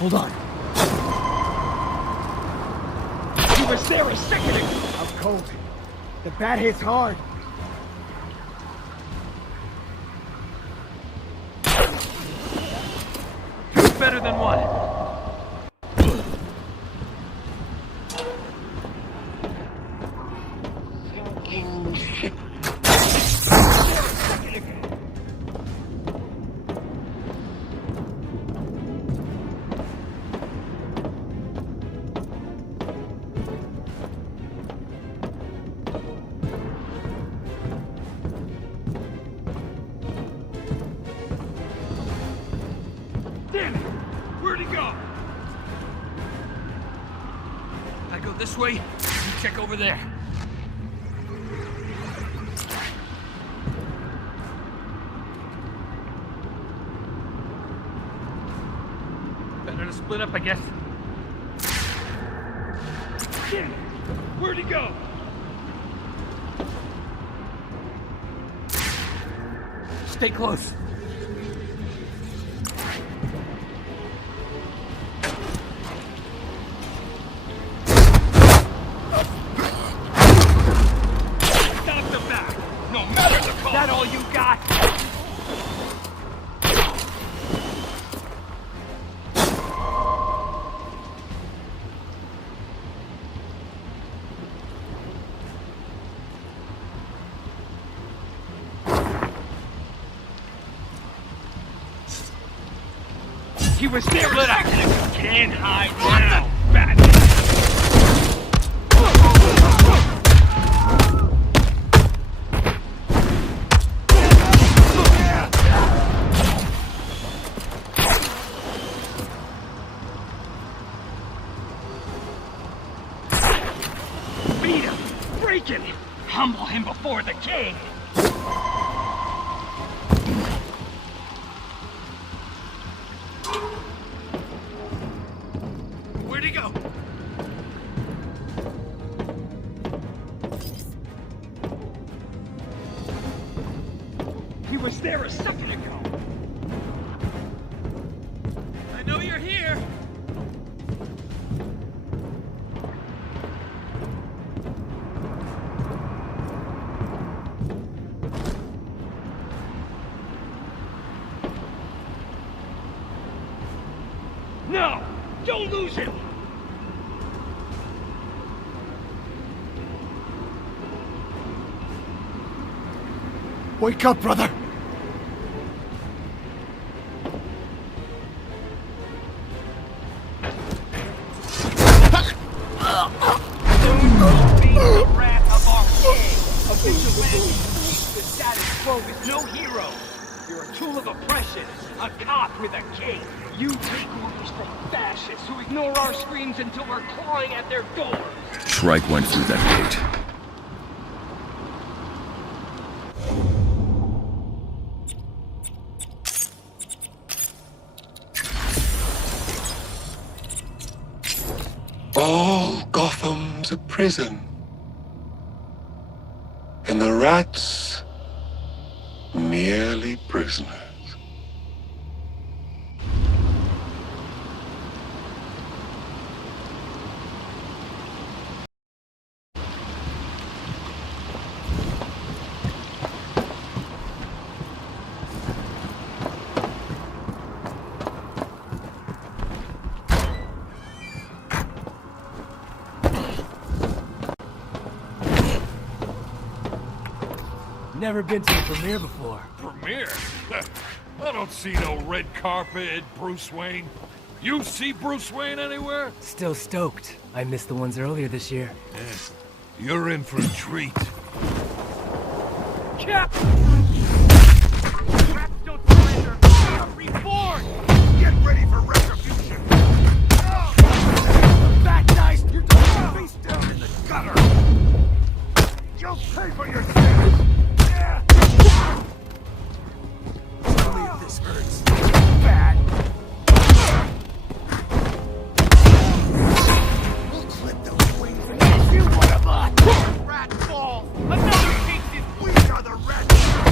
Hold on. He was there a second ago! I'm cold. The bat hits hard. Two's better than one. Sinking ship. Damn it! Where'd he go? I go this way, you check over there. Better to split up, I guess. Damn it! Where'd he go? Stay close. Is that all you got? He was there. Let up. Can't hide now. Bad. Beat him! Break him! Humble him before the king! Where'd he go? He was there a second ago! I know you're here! No! Don't lose him! Wake up, brother! The wrath of our king! A vigilante who keeps the status quo is no hero! You're a tool of oppression, a cop with a cape! You take orders from fascists who ignore our screams until we're clawing at their doors! Shrike went through that gate. All Gotham's a prison. And the rats merely prisoners. Never been to a premiere before. Premiere? I don't see no red carpet, Bruce Wayne. You see Bruce Wayne anywhere? Still stoked. I missed the ones earlier this year. You're in for a treat. Cap! Rats don't surrender! We are reborn! Get ready for retribution! Back nice! You're doing face down in the gutter! You'll pay for your sins! Believe this hurts. Bad. We'll clip those wings and you one of us! Rat fall! Another piece is we are the rats!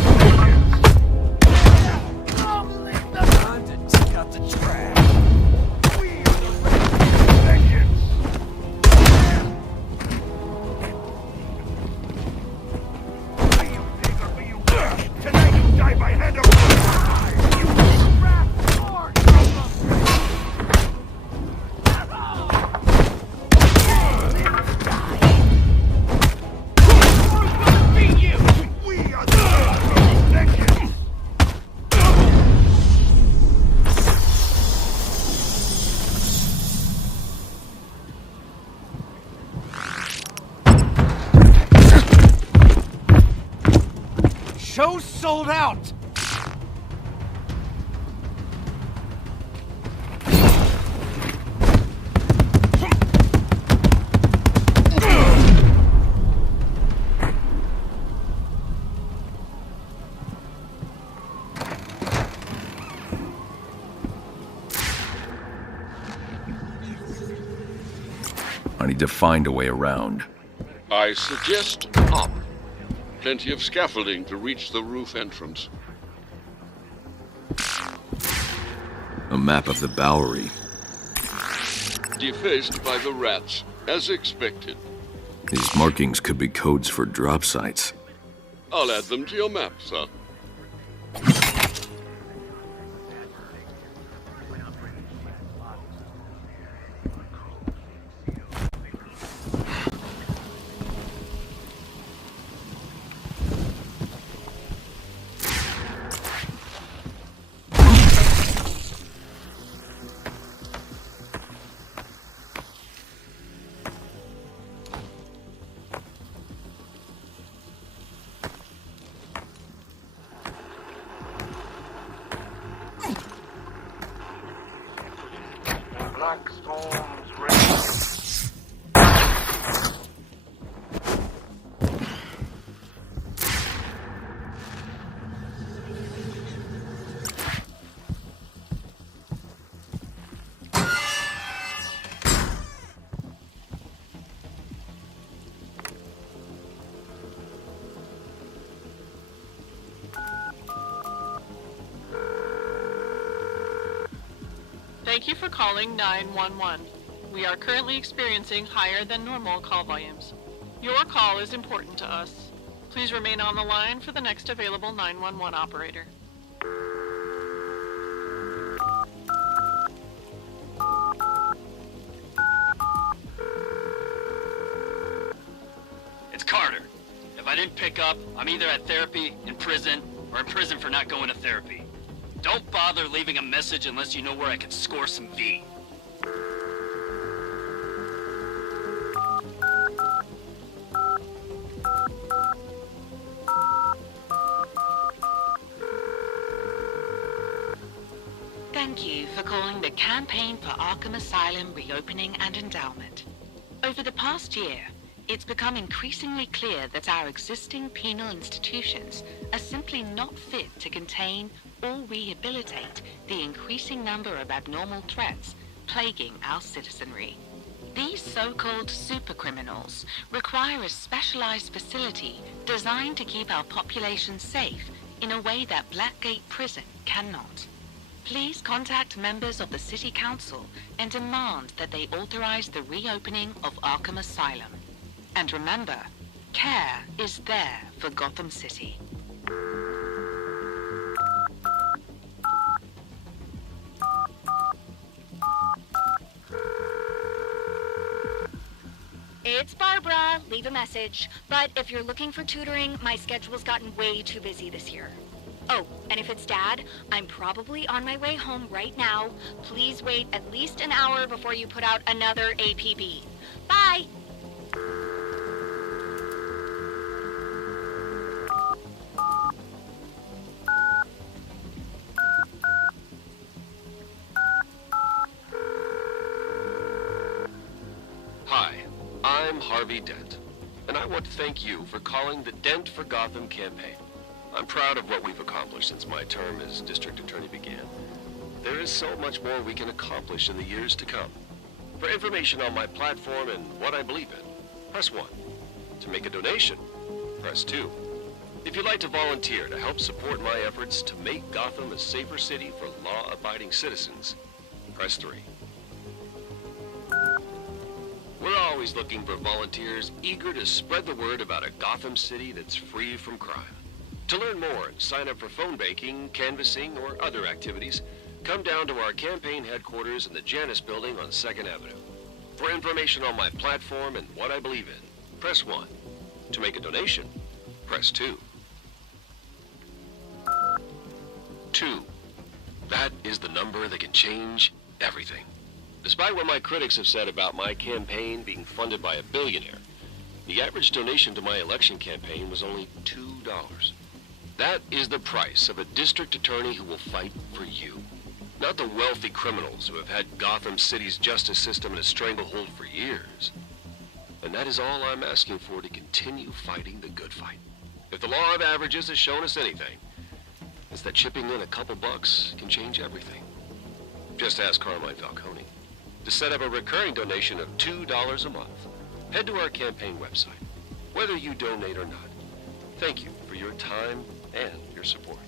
sold out! I need to find a way around. I suggest up. Plenty of scaffolding to reach the roof entrance. A map of the Bowery. Defaced by the rats, as expected. These markings could be codes for drop sites. I'll add them to your map, sir. Black storms rage. Thank you for calling 911. We are currently experiencing higher than normal call volumes. Your call is important to us. Please remain on the line for the next available 911 operator. It's Carter. If I didn't pick up, I'm either at therapy, in prison, or in prison for not going to therapy. Don't bother leaving a message unless you know where I can score some V. Thank you for calling the Campaign for Arkham Asylum Reopening and Endowment. Over the past year, it's become increasingly clear that our existing penal institutions are simply not fit to contain or rehabilitate the increasing number of abnormal threats plaguing our citizenry. These so-called supercriminals require a specialized facility designed to keep our population safe in a way that Blackgate Prison cannot. Please contact members of the City Council and demand that they authorize the reopening of Arkham Asylum. And remember, care is there for Gotham City. It's Barbara. Leave a message. But if you're looking for tutoring, my schedule's gotten way too busy this year. Oh, and if it's Dad, I'm probably on my way home right now. Please wait at least an hour before you put out another APB. Bye! Hi, I'm Harvey Dent, and I want to thank you for calling the Dent for Gotham campaign. I'm proud of what we've accomplished since my term as District Attorney began. There is so much more we can accomplish in the years to come. For information on my platform and what I believe in, press 1. To make a donation, press 2. If you'd like to volunteer to help support my efforts to make Gotham a safer city for law-abiding citizens, press 3. We're always looking for volunteers eager to spread the word about a Gotham City that's free from crime. To learn more and sign up for phone banking, canvassing, or other activities, come down to our campaign headquarters in the Janus Building on 2nd Avenue. For information on my platform and what I believe in, press 1. To make a donation, press 2. 2. That is the number that can change everything. Despite what my critics have said about my campaign being funded by a billionaire, the average donation to my election campaign was only $2. That is the price of a district attorney who will fight for you. Not the wealthy criminals who have had Gotham City's justice system in a stranglehold for years. And that is all I'm asking for to continue fighting the good fight. If the law of averages has shown us anything, it's that chipping in a couple bucks can change everything. Just ask Carmine Falcone. To set up a recurring donation of $2 a month, head to our campaign website, whether you donate or not. Thank you for your time and your support.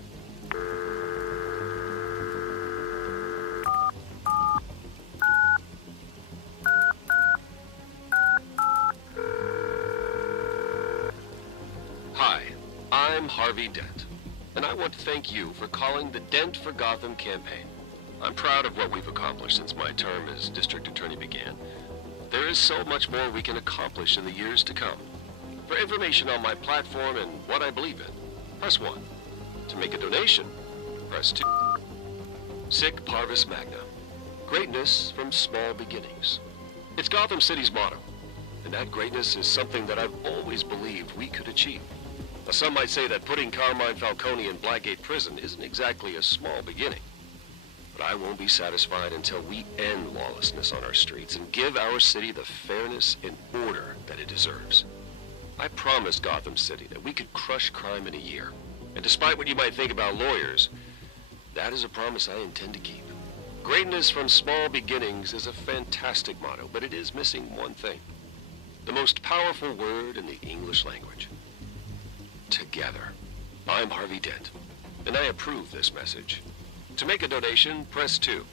Hi, I'm Harvey Dent, and I want to thank you for calling the Dent for Gotham campaign. I'm proud of what we've accomplished since my term as district attorney began. There is so much more we can accomplish in the years to come. For information on my platform and what I believe in, press 1. To make a donation, press 2. Sic Parvis Magna. Greatness from small beginnings. It's Gotham City's motto, and that greatness is something that I've always believed we could achieve. Now, some might say that putting Carmine Falcone in Blackgate Prison isn't exactly a small beginning. But I won't be satisfied until we end lawlessness on our streets and give our city the fairness and order that it deserves. I promised Gotham City that we could crush crime in a year. And despite what you might think about lawyers, that is a promise I intend to keep. Greatness from small beginnings is a fantastic motto, but it is missing one thing. The most powerful word in the English language. Together. I'm Harvey Dent, and I approve this message. To make a donation, press 2.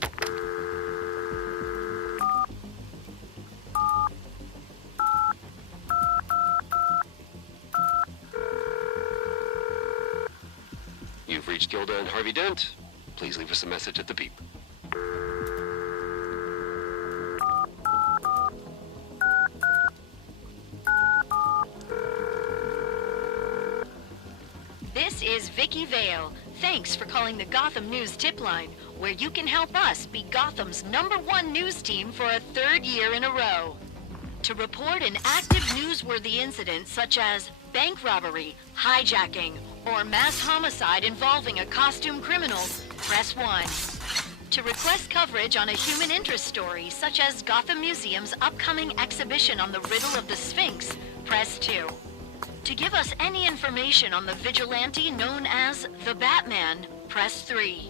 You've reached Gilda and Harvey Dent. Please leave us a message at the beep. This is Vicky Vale. Thanks for calling the Gotham News Tip Line, where you can help us be Gotham's #1 news team for a 3rd year in a row. To report an active newsworthy incident such as bank robbery, hijacking, or mass homicide involving a costume criminal, press 1. To request coverage on a human interest story such as Gotham Museum's upcoming exhibition on the riddle of the Sphinx, press 2. To give us any information on the vigilante known as the Batman, press 3.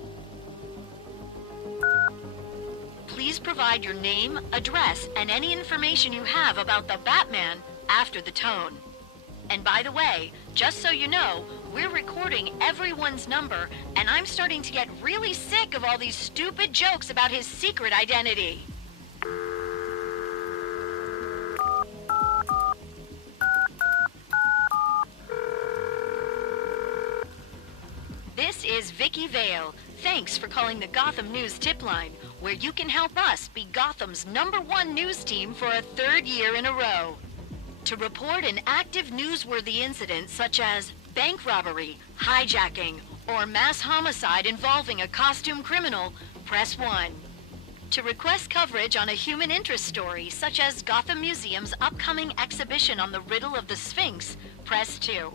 Please provide your name, address, and any information you have about the Batman after the tone. And by the way, just so you know, we're recording everyone's number, and I'm starting to get really sick of all these stupid jokes about his secret identity. This is Vicky Vale. Thanks for calling the Gotham News Tip Line, where you can help us be Gotham's #1 news team for a 3rd year in a row. To report an active newsworthy incident such as bank robbery, hijacking, or mass homicide involving a costume criminal, press 1. To request coverage on a human interest story such as Gotham Museum's upcoming exhibition on the riddle of the Sphinx, press 2.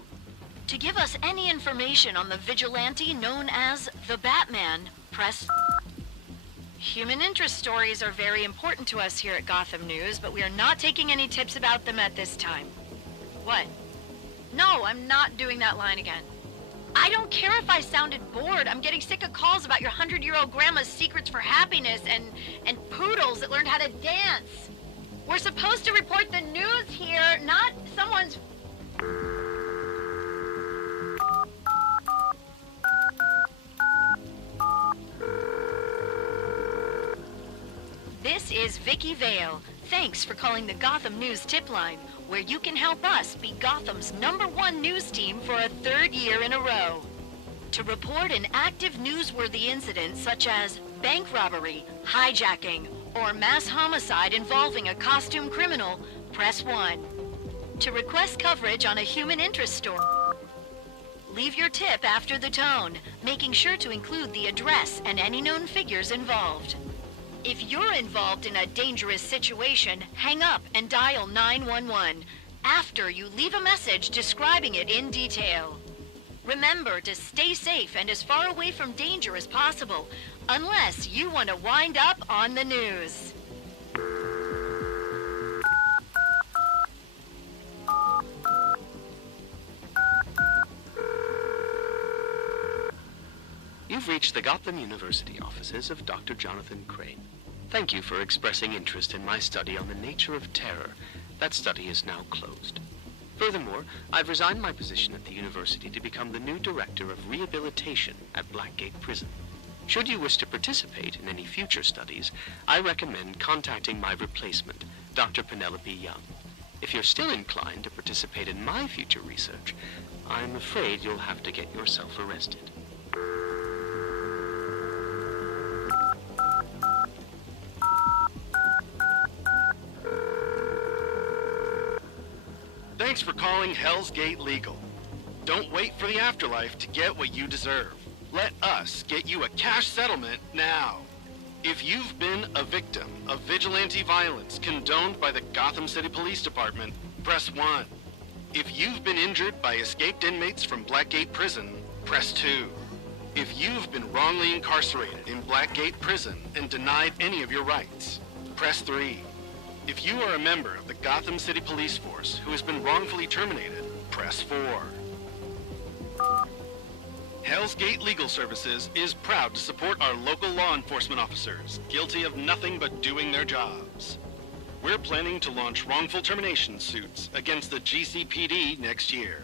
To give us any information on the vigilante known as the Batman, press... Human interest stories are very important to us here at Gotham News, but we are not taking any tips about them at this time. What? No, I'm not doing that line again. I don't care if I sounded bored. I'm getting sick of calls about your 100-year-old grandma's secrets for happiness and poodles that learned how to dance. We're supposed to report the news here, not someone's... This is Vicky Vale. Thanks for calling the Gotham News Tip Line, where you can help us be Gotham's #1 news team for a 3rd year in a row. To report an active newsworthy incident such as bank robbery, hijacking, or mass homicide involving a costume criminal, press 1. To request coverage on a human interest story, leave your tip after the tone, making sure to include the address and any known figures involved. If you're involved in a dangerous situation, hang up and dial 911 after you leave a message describing it in detail. Remember to stay safe and as far away from danger as possible, unless you want to wind up on the news. You've reached the Gotham University offices of Dr. Jonathan Crane. Thank you for expressing interest in my study on the nature of terror. That study is now closed. Furthermore, I've resigned my position at the university to become the new director of rehabilitation at Blackgate Prison. Should you wish to participate in any future studies, I recommend contacting my replacement, Dr. Penelope Young. If you're still inclined to participate in my future research, I'm afraid you'll have to get yourself arrested. Thanks for calling Hell's Gate Legal. Don't wait for the afterlife to get what you deserve. Let us get you a cash settlement now. If you've been a victim of vigilante violence condoned by the Gotham City Police Department, press 1. If you've been injured by escaped inmates from Blackgate Prison, press 2. If you've been wrongly incarcerated in Blackgate Prison and denied any of your rights, press 3. If you are a member of the Gotham City Police Force who has been wrongfully terminated, press 4. Hell's Gate Legal Services is proud to support our local law enforcement officers, guilty of nothing but doing their jobs. We're planning to launch wrongful termination suits against the GCPD next year.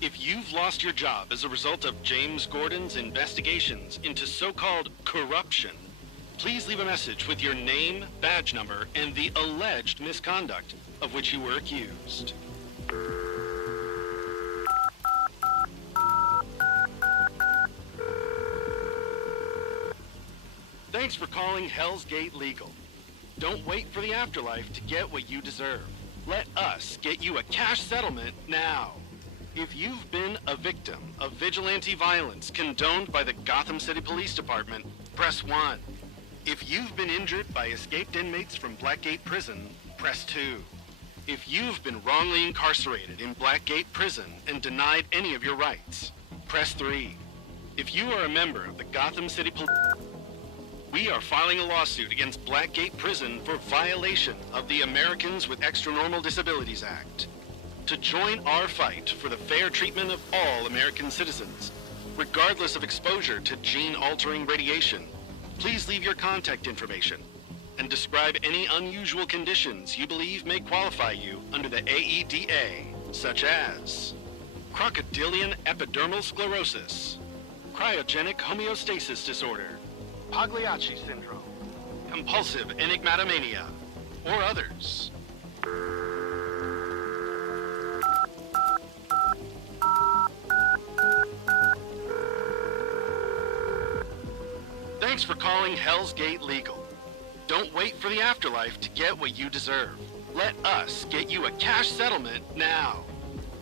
If you've lost your job as a result of James Gordon's investigations into so-called corruption, please leave a message with your name, badge number, and the alleged misconduct of which you were accused. Thanks for calling Hell's Gate Legal. Don't wait for the afterlife to get what you deserve. Let us get you a cash settlement now. If you've been a victim of vigilante violence condoned by the Gotham City Police Department, press 1. If you've been injured by escaped inmates from Blackgate Prison, press 2. If you've been wrongly incarcerated in Blackgate Prison and denied any of your rights, press 3. If you are a member of the Gotham City Police, we are filing a lawsuit against Blackgate Prison for violation of the Americans with Extranormal Disabilities Act. To join our fight for the fair treatment of all American citizens, regardless of exposure to gene-altering radiation, please leave your contact information and describe any unusual conditions you believe may qualify you under the AEDA, such as crocodilian epidermal sclerosis, cryogenic homeostasis disorder, Pagliacci syndrome, compulsive enigmatomania, or others. Thanks for calling Hell's Gate Legal. Don't wait for the afterlife to get what you deserve. Let us get you a cash settlement now.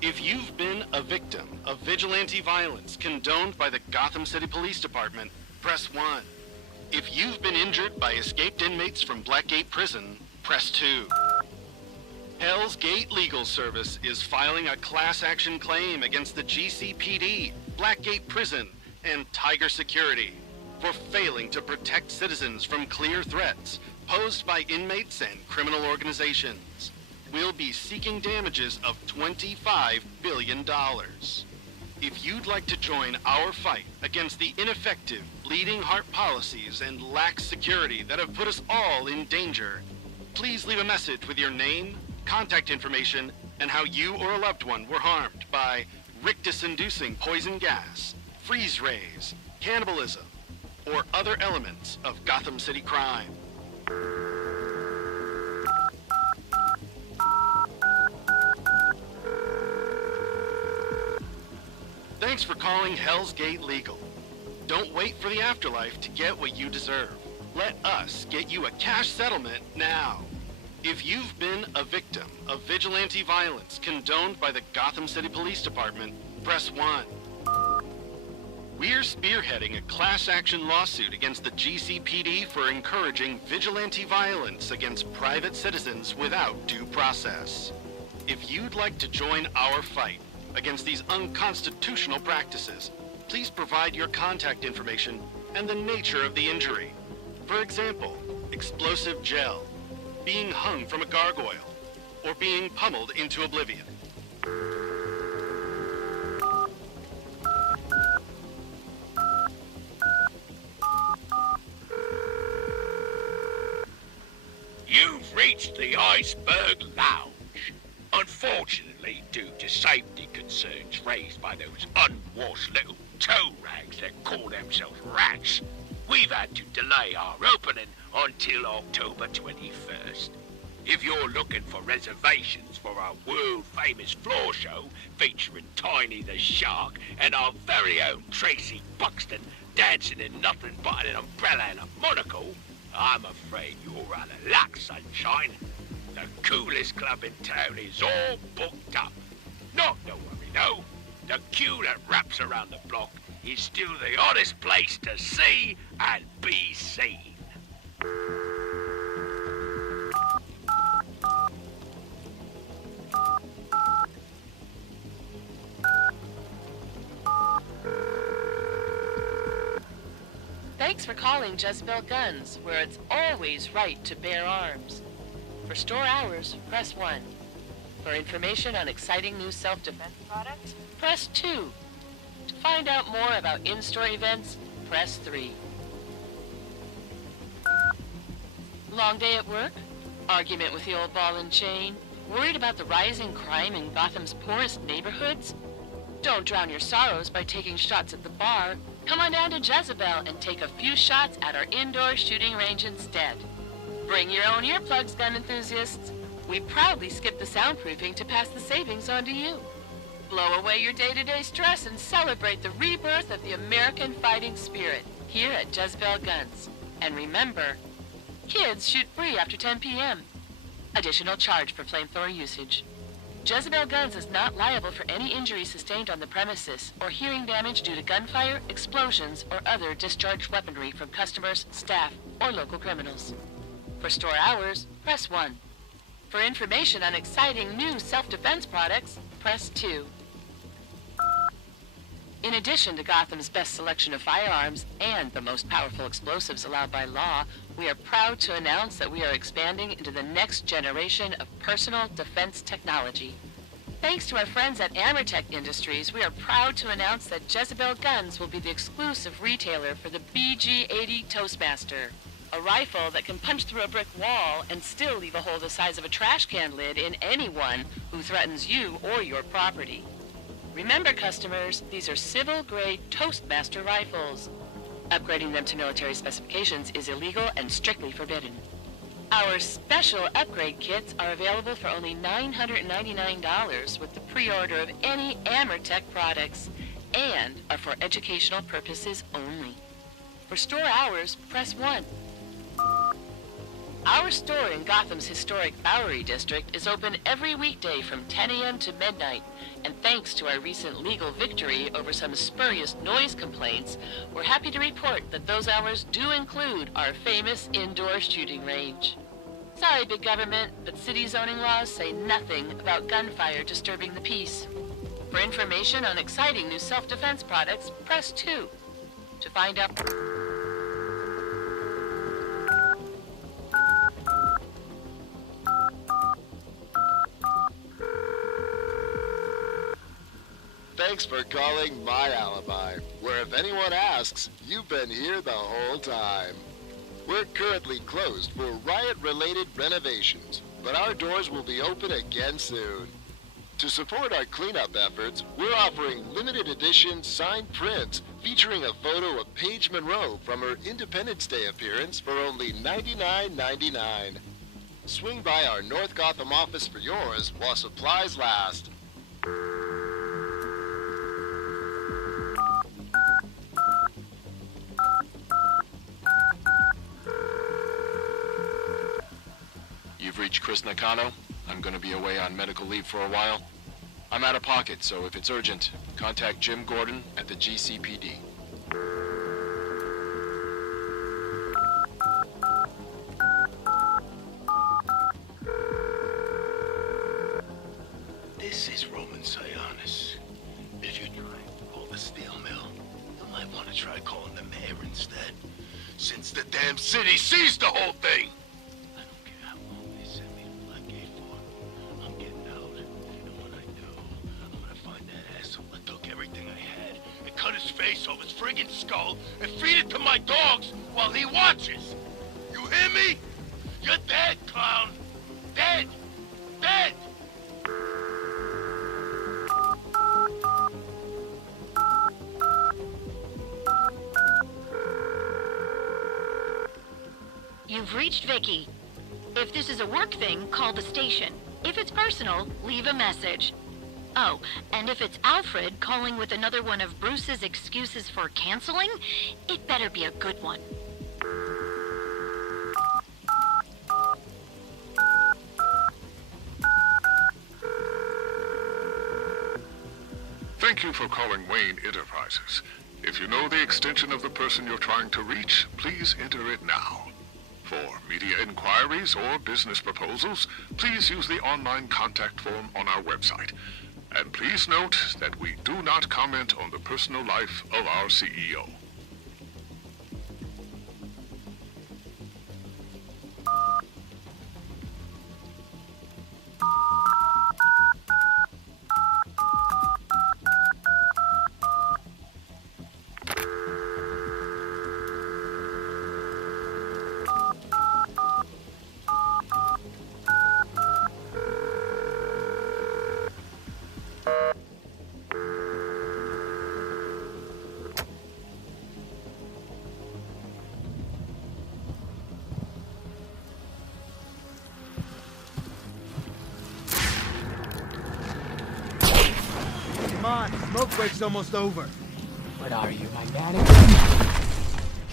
If you've been a victim of vigilante violence condoned by the Gotham City Police Department, press 1. If you've been injured by escaped inmates from Blackgate Prison, press 2. Hell's Gate Legal Service is filing a class action claim against the GCPD, Blackgate Prison, and Tiger Security for failing to protect citizens from clear threats posed by inmates and criminal organizations. We'll be seeking damages of $25 billion. If you'd like to join our fight against the ineffective bleeding heart policies and lax security that have put us all in danger, please leave a message with your name, contact information, and how you or a loved one were harmed by rictus-inducing poison gas, freeze rays, cannibalism, or other elements of Gotham City crime. Thanks for calling Hell's Gate Legal. Don't wait for the afterlife to get what you deserve. Let us get you a cash settlement now. If you've been a victim of vigilante violence condoned by the Gotham City Police Department, press 1. We're spearheading a class action lawsuit against the GCPD for encouraging vigilante violence against private citizens without due process. If you'd like to join our fight, against these unconstitutional practices. Please provide your contact information and the nature of the injury. For example, explosive gel, being hung from a gargoyle, or being pummeled into oblivion. You've reached the Iceberg Lounge. Unfortunately, due to safety concerns raised by those unwashed little toe rags that call themselves rats, we've had to delay our opening until October 21st. If you're looking for reservations for our world-famous floor show featuring Tiny the Shark and our very own Tracy Buxton dancing in nothing but an umbrella and a monocle, I'm afraid you're out of luck, sunshine. The coolest club in town is all booked up. Not to worry, though. The queue that wraps around the block is still the hottest place to see and be seen. Thanks for calling Jezebel Guns, where it's always right to bear arms. For store hours, press 1. For information on exciting new self-defense products, press 2. To find out more about in-store events, press 3. Long day at work? Argument with the old ball and chain? Worried about the rising crime in Gotham's poorest neighborhoods? Don't drown your sorrows by taking shots at the bar. Come on down to Jezebel and take a few shots at our indoor shooting range instead. Bring your own earplugs, gun enthusiasts. We proudly skip the soundproofing to pass the savings on to you. Blow away your day-to-day stress and celebrate the rebirth of the American fighting spirit here at Jezebel Guns. And remember, kids shoot free after 10 p.m. Additional charge for flamethrower usage. Jezebel Guns is not liable for any injury sustained on the premises or hearing damage due to gunfire, explosions, or other discharged weaponry from customers, staff, or local criminals. For store hours, press 1. For information on exciting new self-defense products, press 2. In addition to Gotham's best selection of firearms and the most powerful explosives allowed by law, we are proud to announce that we are expanding into the next generation of personal defense technology. Thanks to our friends at Amertech Industries, we are proud to announce that Jezebel Guns will be the exclusive retailer for the BG-80 Toastmaster, a rifle that can punch through a brick wall and still leave a hole the size of a trash can lid in anyone who threatens you or your property. Remember, customers, these are civil-grade Toastmaster rifles. Upgrading them to military specifications is illegal and strictly forbidden. Our special upgrade kits are available for only $999 with the pre-order of any Amertech products and are for educational purposes only. For store hours, press 1. Our store in Gotham's historic Bowery District is open every weekday from 10 a.m. to midnight, and thanks to our recent legal victory over some spurious noise complaints, we're happy to report that those hours do include our famous indoor shooting range. Sorry, big government, but city zoning laws say nothing about gunfire disturbing the peace. For information on exciting new self-defense products, press 2. To find out... Thanks for calling My Alibi, where if anyone asks, you've been here the whole time. We're currently closed for riot-related renovations, but our doors will be open again soon. To support our cleanup efforts, we're offering limited edition signed prints featuring a photo of Paige Monroe from her Independence Day appearance for only $99.99. Swing by our North Gotham office for yours while supplies last. You've reached Chris Nakano. I'm going to be away on medical leave for a while. I'm out of pocket, so if it's urgent, contact Jim Gordon at the GCPD. This is Roman Sionis. Once the damn city sees the whole thing! I don't care how long they send me to Blackgate for. I'm getting out. And when I do, I'm gonna find that asshole that took everything I had And cut his face off his friggin' skull and feed it to my dogs while he watches! You hear me? You're dead, clown! Dead! Dead! You've reached Vicky. If this is a work thing, call the station. If it's personal, leave a message. Oh, and if it's Alfred calling with another one of Bruce's excuses for canceling, it better be a good one. Thank you for calling Wayne Enterprises. If you know the extension of the person you're trying to reach, please enter it now. For media inquiries or business proposals, please use the online contact form on our website. And please note that we do not comment on the personal life of our CEO. Come on, smoke break's almost over. What are you, my mannequin?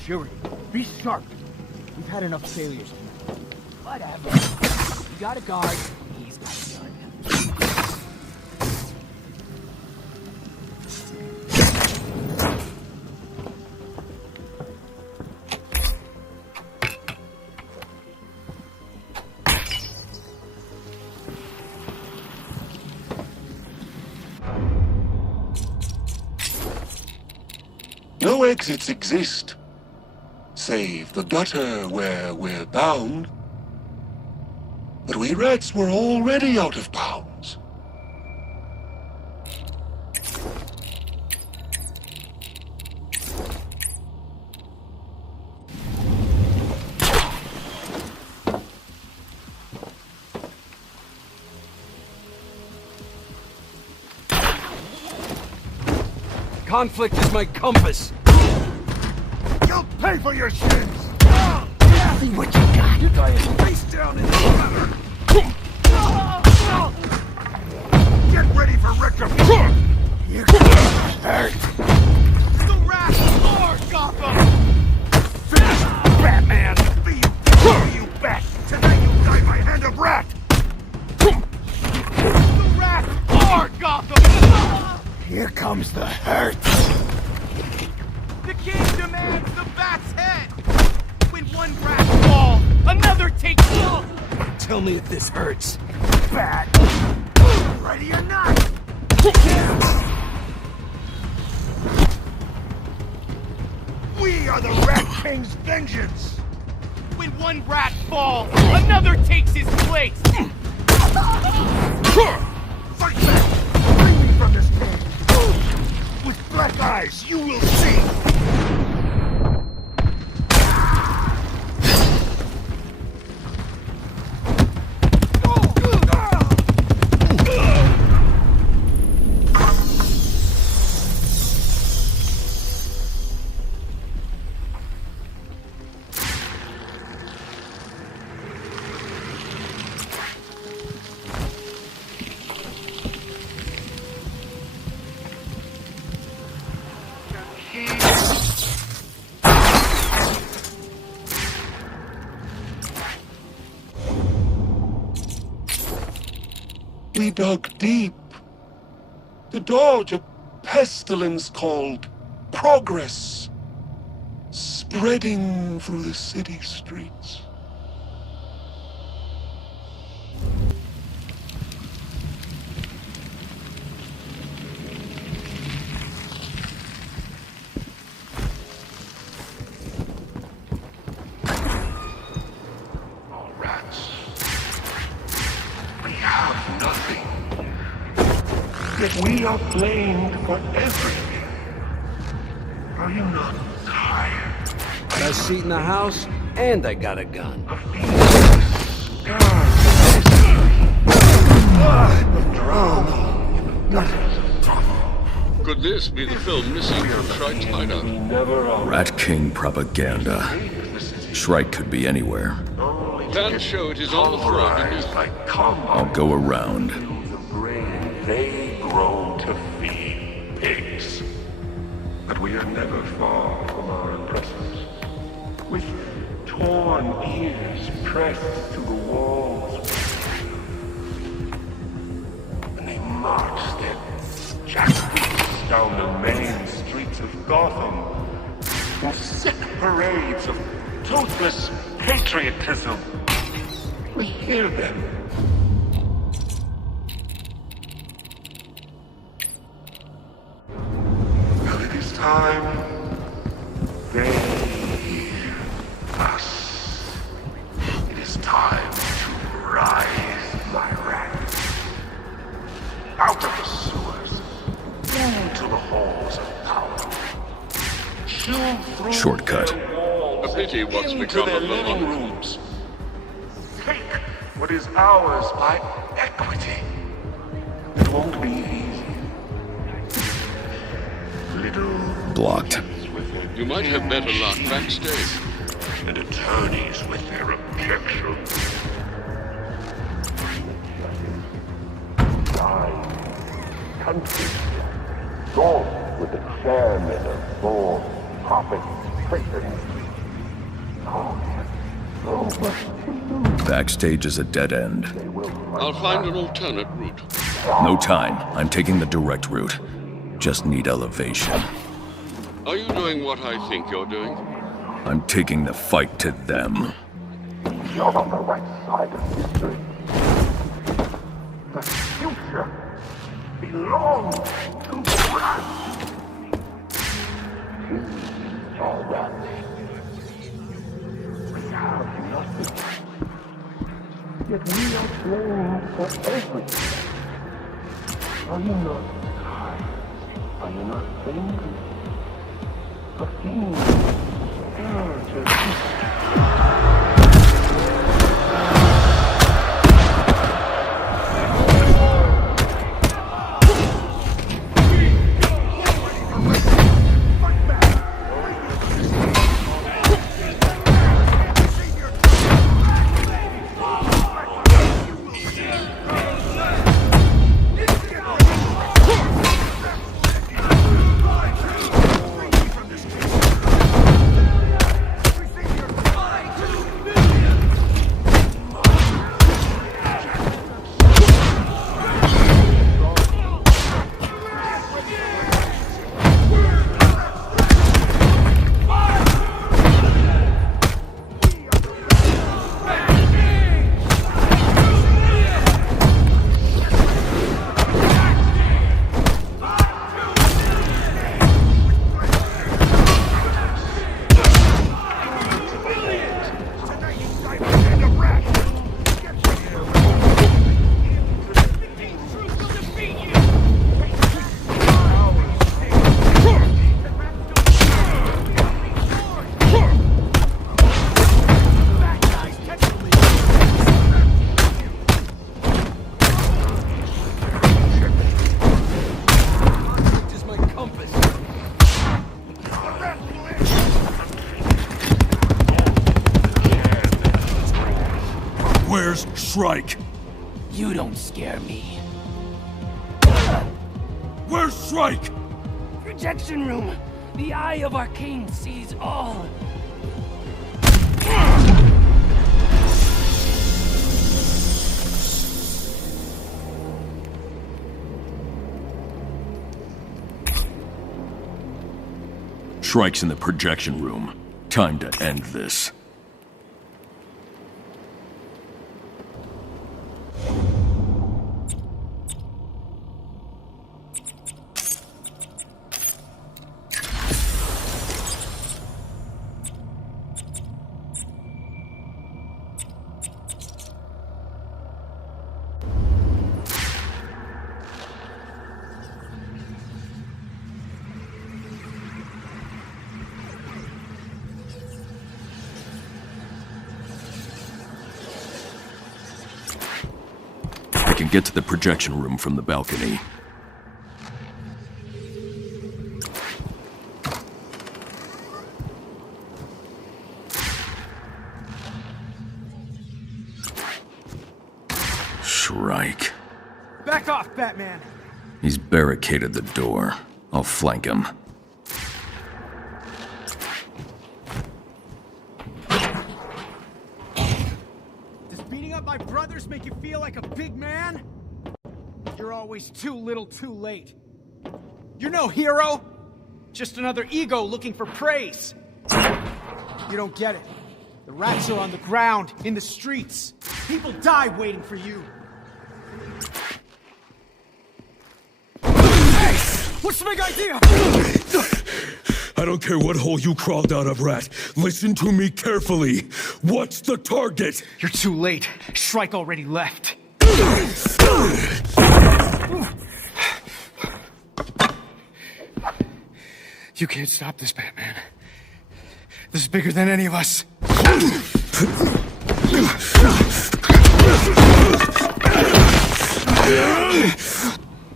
Shuri, be sharp. We've had enough failures. Whatever. You got a guard, he's got a gun. No exits exist, save the gutter where we're bound. But we rats were already out of bounds. Conflict is my compass! You'll pay for your sins! See what you got. Your guy is face down in the gutter! Get ready for retribution! You're gonna hurt! The rat or Gotham! Finish, Batman! Be you back! Tonight you'll die by hand of rat! The rat or Gotham! Here comes the hurt! The king demands the bat's head! When one rat falls, another takes off! Tell me if this hurts. Bat! Ready or not! We are the Rat King's vengeance! When one rat falls, another takes his place! Fight back! Bring me from this cage! With black eyes, you will see! We dug deep to dodge a pestilence called progress, spreading through the city streets. nothing. Yet we are blamed for everything. Are you not tired? Best seat in the house, and I got a gun. Could this be the film missing from Shrike's hideout? Rat King propaganda. Shrike could be anywhere. Plans show it is on the throne beneath. I'll go around. They grow to feed pigs. But we are never far from our oppressors. With torn ears pressed to the walls. And they march their jackboots down the main streets of Gotham in sick parades of toothless patriotism. We hear them. Well, it is time they hear us. It is time to rise, my rat. Out of the sewers, into the halls of power. Chew through Shortcut. their walls, A pity what's into become their of the living money. rooms. Take what is ours by equity. It won't be easy. Little Blocked. You might have better luck backstage. and attorneys with their objections. Countries, gone with the chairman of four puppet prisons. Backstage is a dead end. I'll find an alternate route. No time. I'm taking the direct route. Just need elevation. Are you doing what I think you're doing? I'm taking the fight to them. You're on the right side of history. The future belongs to us. All right. We have nothing. Yet we are blamed for everything. Are you not tired? Are you not angry? A fiend Where's Shrike? You don't scare me. Where's Shrike? Projection room! The eye of our king sees all! Shrike's in the projection room. Time to end this. can get to the projection room from the balcony. Shrike. Back off, Batman! He's barricaded the door. I'll flank him. Does beating up my brothers make you feel like a big man? You're always too little too late. You're no hero! Just another ego looking for praise. You don't get it. The rats are on the ground, in the streets. People die waiting for you. Hey! What's the big idea? I don't care what hole you crawled out of, Rat. Listen to me carefully. What's the target? You're too late. Shrike already left. You can't stop this, Batman. This is bigger than any of us.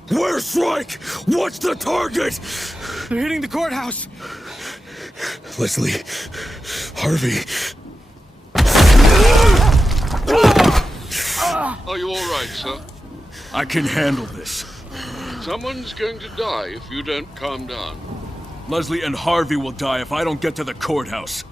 Where's Shrike? What's the target? They're hitting the courthouse. Leslie. Harvey. Are you all right, sir? I can handle this. Someone's going to die if you don't calm down. Leslie and Harvey will die if I don't get to the courthouse.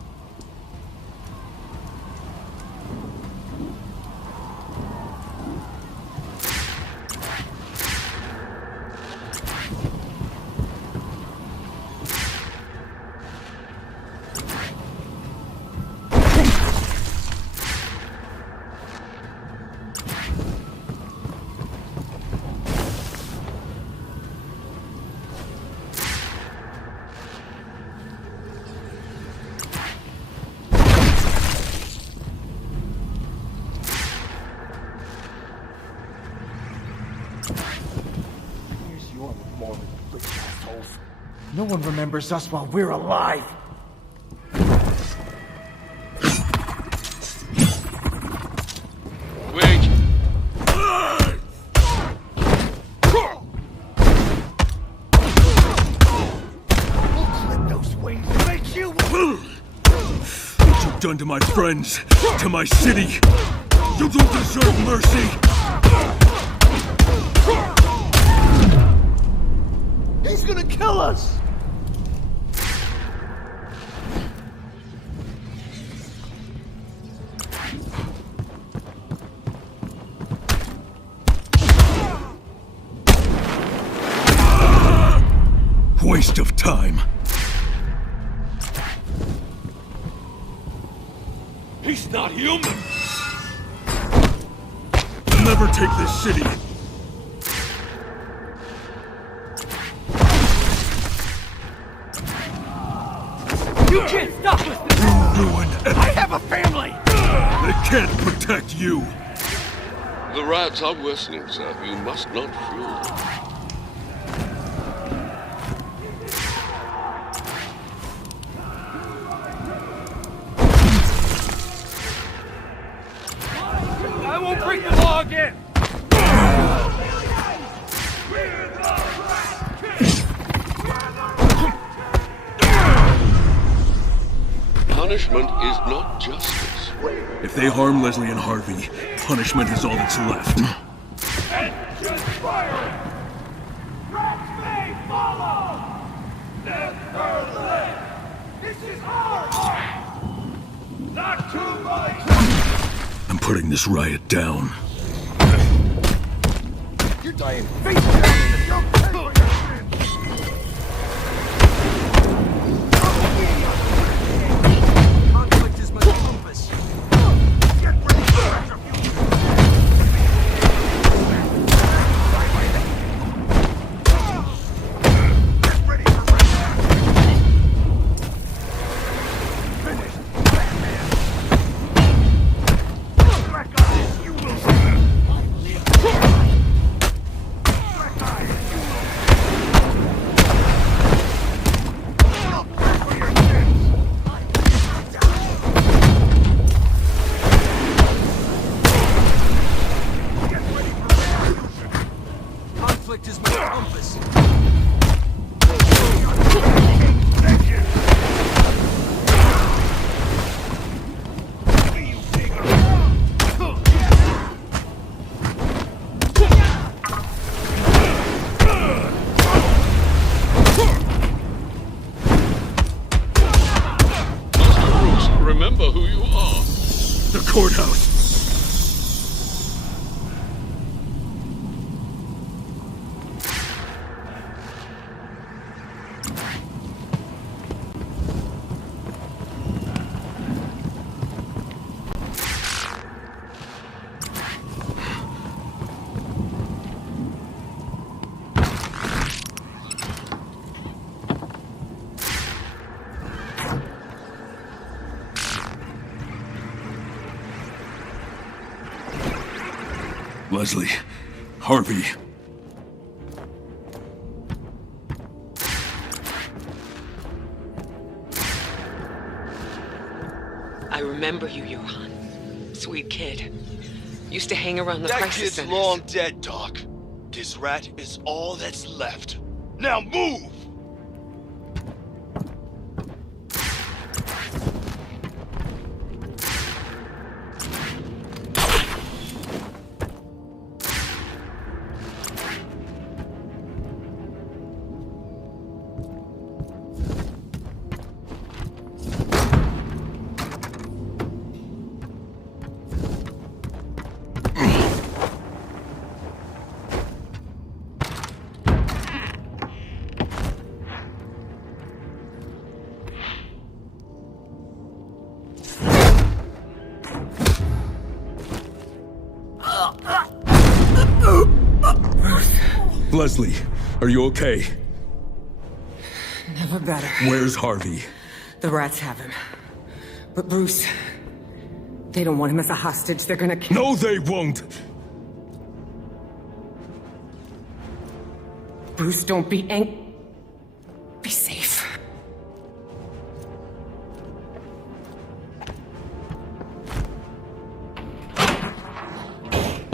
No one remembers us while we're alive. Wait! Clip those wings and make you... What you've done to my friends, to my city. You don't deserve mercy. He's gonna kill us! Waste of time. He's not human! I'll never take this city. You can't stop us! You ruined everything. I have a family! They can't protect you. The rats are worsening, sir. You must not fuel them. I won't break the law again! Punishment is not justice. If they harm Leslie and Harvey, punishment is all that's left. Engines firing! Rats may follow! Never live! This is our fight! Not too much! I'm putting this riot down. You're dying face down in the jump pit for your sins! Conflict is my compass. Get ready for retribution! Get ready for retribution! Finish, Batman! Black Eyes, you will see! Black Eyes, you will look back for your sins! courthouse. Leslie, Harvey. I remember you, Johan. Sweet kid. Used to hang around the That crisis kid's centers. long dead, Doc. This rat is all that's left. Now move! Leslie, are you okay? Never better. Where's Harvey? The rats have him. But Bruce... They don't want him as a hostage. They're gonna kill... No, they won't! Bruce, don't be Be safe.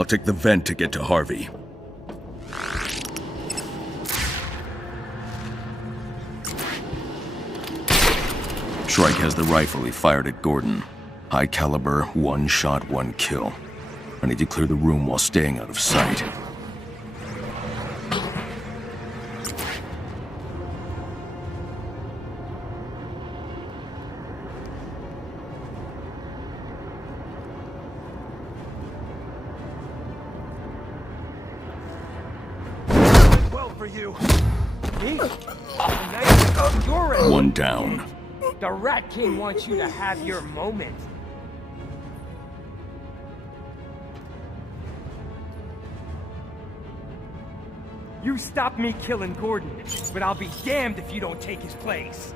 I'll take the vent to get to Harvey. Shrike has the rifle he fired at Gordon. High caliber, one shot, one kill. I need to clear the room while staying out of sight. Well for you. Me? Nice. You're in. One down. The Rat King wants you to have your moment. You stopped me killing Gordon, but I'll be damned if you don't take his place.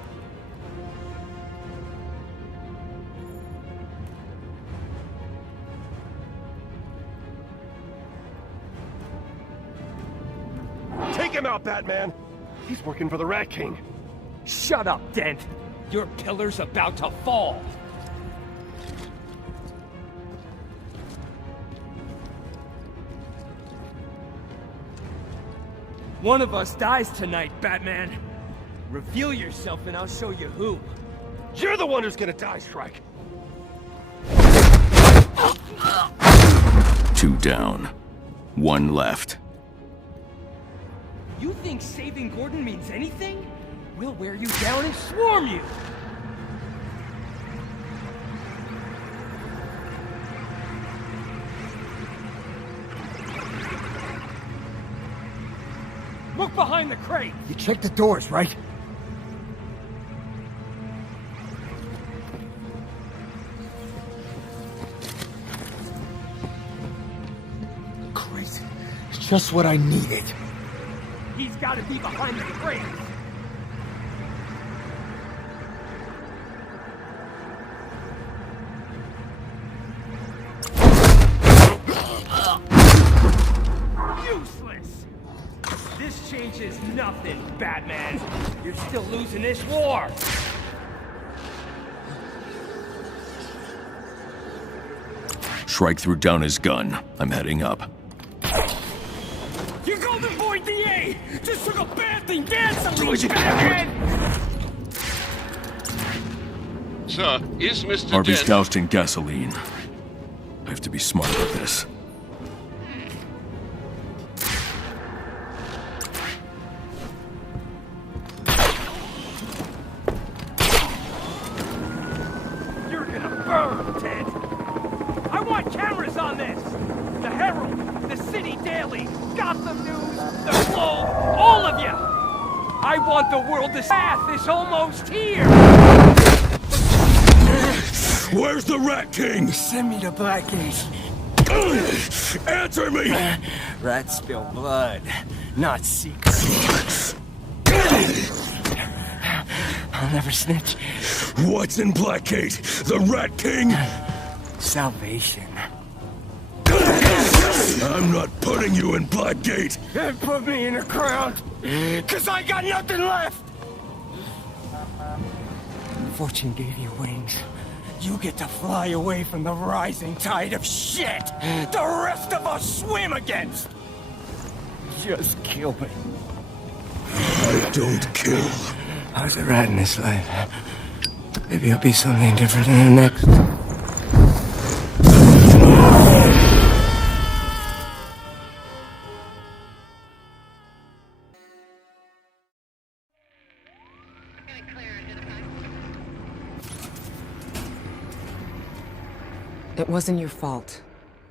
Take him out, Batman! He's working for the Rat King. Shut up, Dent. Your pillar's about to fall. One of us dies tonight, Batman. Reveal yourself and I'll show you who. You're the one who's gonna die, Shrike. Two down. One left. You think saving Gordon means anything? We'll wear you down and swarm you! Look behind the crate! You checked the doors, right? Great. It's just what I needed. He's gotta be behind the crate! Useless! This changes nothing, Batman. You're still losing this war. Shrike threw down his gun. I'm heading up. Your Golden Boy DA just took a bathing gasoline, Batman! Sir, is Mr. Harvey's Dent... doused in gasoline. I have to be smart with this. You're gonna burn, Ted! Daily, Gotham News, the Globe, all of you! I want the world to Wrath is almost here! Where's the Rat King? Send me to Blackgate. Answer me! Rats spill blood, not secrets. I'll never snitch. What's in Blackgate? The Rat King? Salvation. I'm not putting you in Blackgate! And put me in the ground, 'cause I got nothing left! Fortune gave you wings. You get to fly away from the rising tide of shit the rest of us swim against! Just kill me. I don't kill. I was a rat in this life. Maybe I'll be something different in the next. It wasn't your fault.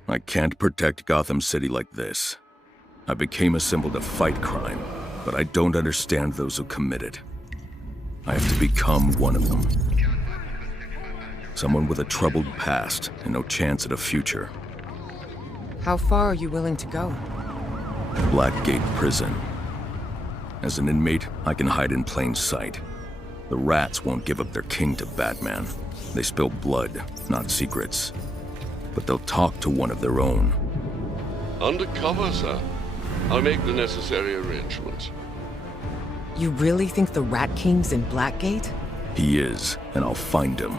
I can't protect Gotham City like this. I became a symbol to fight crime, but I don't understand those who commit it. I have to become one of them. Someone with a troubled past and no chance at a future. How far are you willing to go? Blackgate Prison. As an inmate, I can hide in plain sight. The rats won't give up their king to Batman. They spill blood, not secrets. But they'll talk to one of their own. Undercover, sir. I'll make the necessary arrangements. You really think the Rat King's in Blackgate? He is, and I'll find him.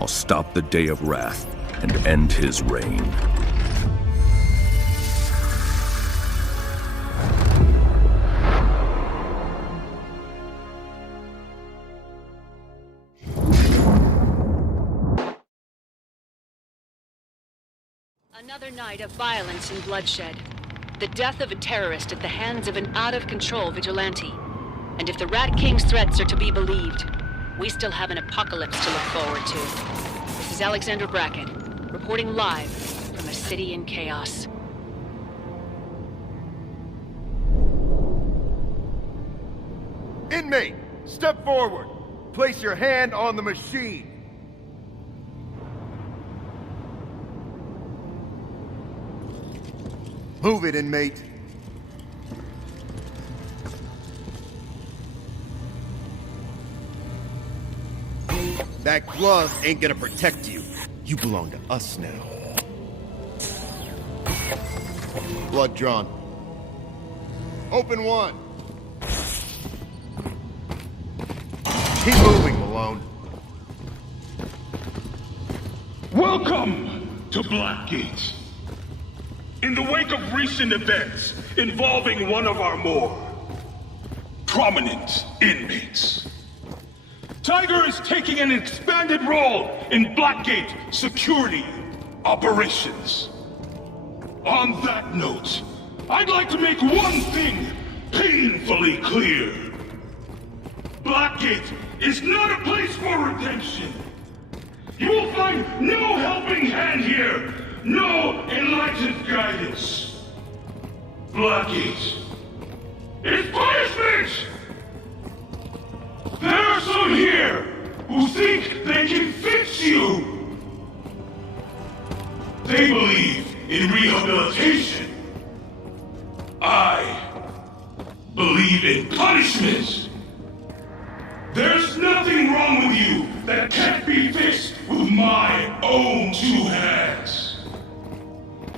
I'll stop the Day of Wrath and end his reign. Another night of violence and bloodshed. The death of a terrorist at the hands of an out-of-control vigilante. And if the Rat King's threats are to be believed, we still have an apocalypse to look forward to. This is Alexander Brackett, reporting live from a city in chaos. Inmate, step forward. Place your hand on the machine. Move it, inmate. That glove ain't gonna protect you. You belong to us now. Blood drawn. Open one. Keep moving, Malone. Welcome to Blackgate. In the wake of recent events involving one of our more prominent inmates, Tiger is taking an expanded role in Blackgate security operations. On that note, I'd like to make one thing painfully clear. Blackgate is not a place for redemption. You will find no helping hand here, no enlightened guidance. Blackgate is punishment! There are some here who think they can fix you. They believe in rehabilitation. I believe in punishment. There's nothing wrong with you that can't be fixed with my own two hands.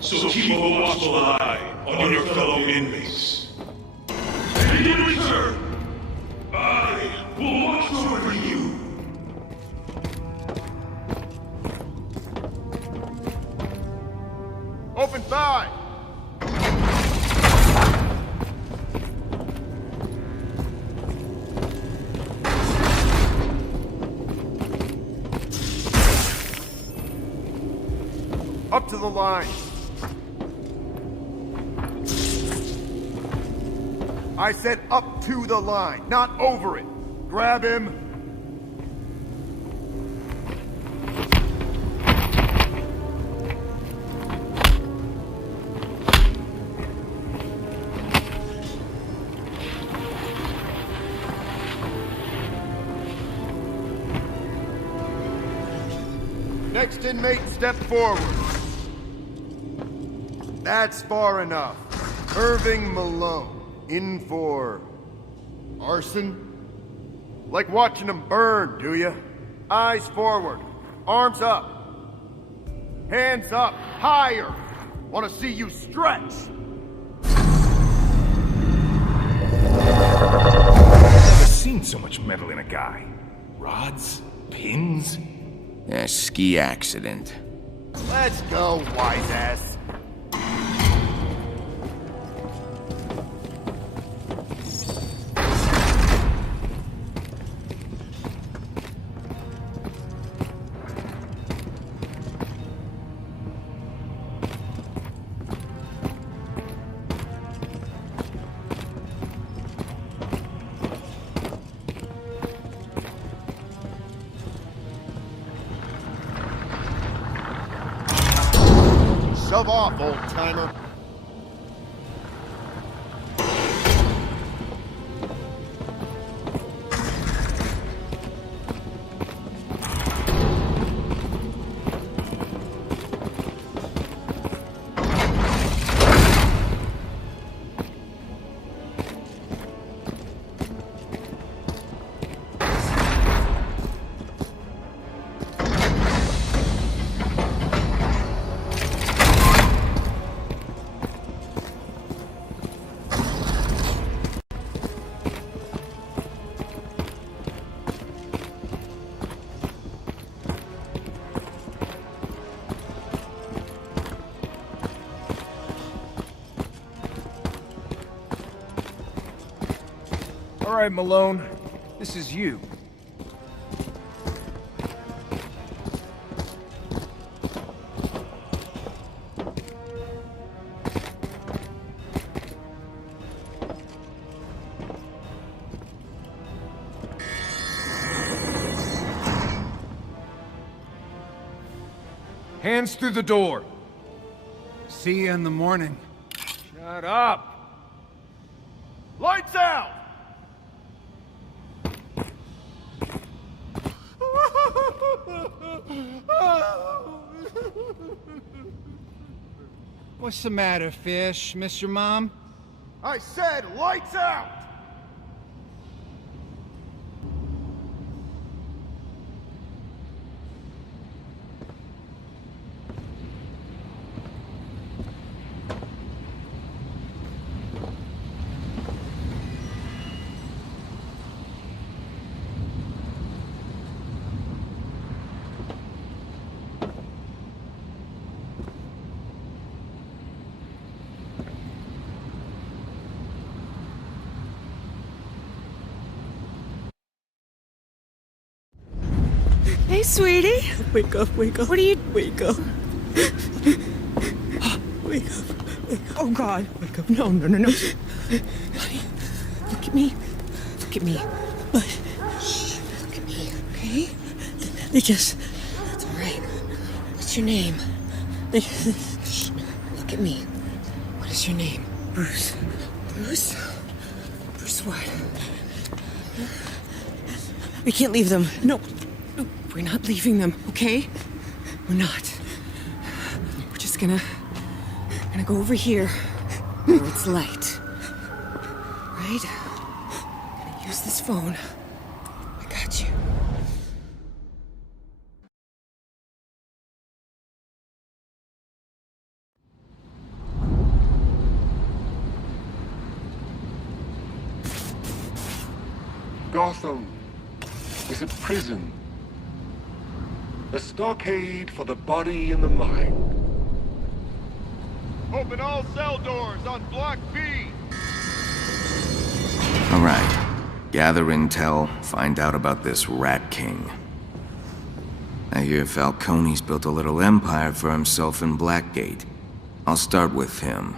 So keep a watchful eye on your fellow inmates. And in return, I will watch over you. Open thigh. Up to the line. I said up to the line, not over it. Grab him. Next inmate, step forward. That's far enough. Irving Malone. In for... arson? Like watching him burn, do ya? Eyes forward. Arms up. Hands up. Higher. Want to see you stretch. Never seen so much metal in a guy. Rods? Pins? A ski accident. Let's go, wise ass. Shove off, old-timer. All right, Malone. This is you. Hands through the door. See you in the morning. Shut up! Lights out! What's the matter, Fish? Miss your mom? I said lights out! Hey, sweetie. Wake up, wake up. What are you... Wake up. Wake up. Wake up. Oh, God. Wake up. No, no, no, no. Honey, look at me. Look at me. What? Shh. Look at me, okay? They just... It's all right. What's your name? Shh. Look at me. What is your name? Bruce. Bruce? Bruce what? We can't leave them. No. We're not leaving them, okay? We're not. We're just gonna go over here where it's light. Right? Gonna use this phone. I got you. Gotham is a prison. A stockade for the body and the mind. Open all cell doors on Block B! All right. Gather intel, find out about this Rat King. I hear Falcone's built a little empire for himself in Blackgate. I'll start with him.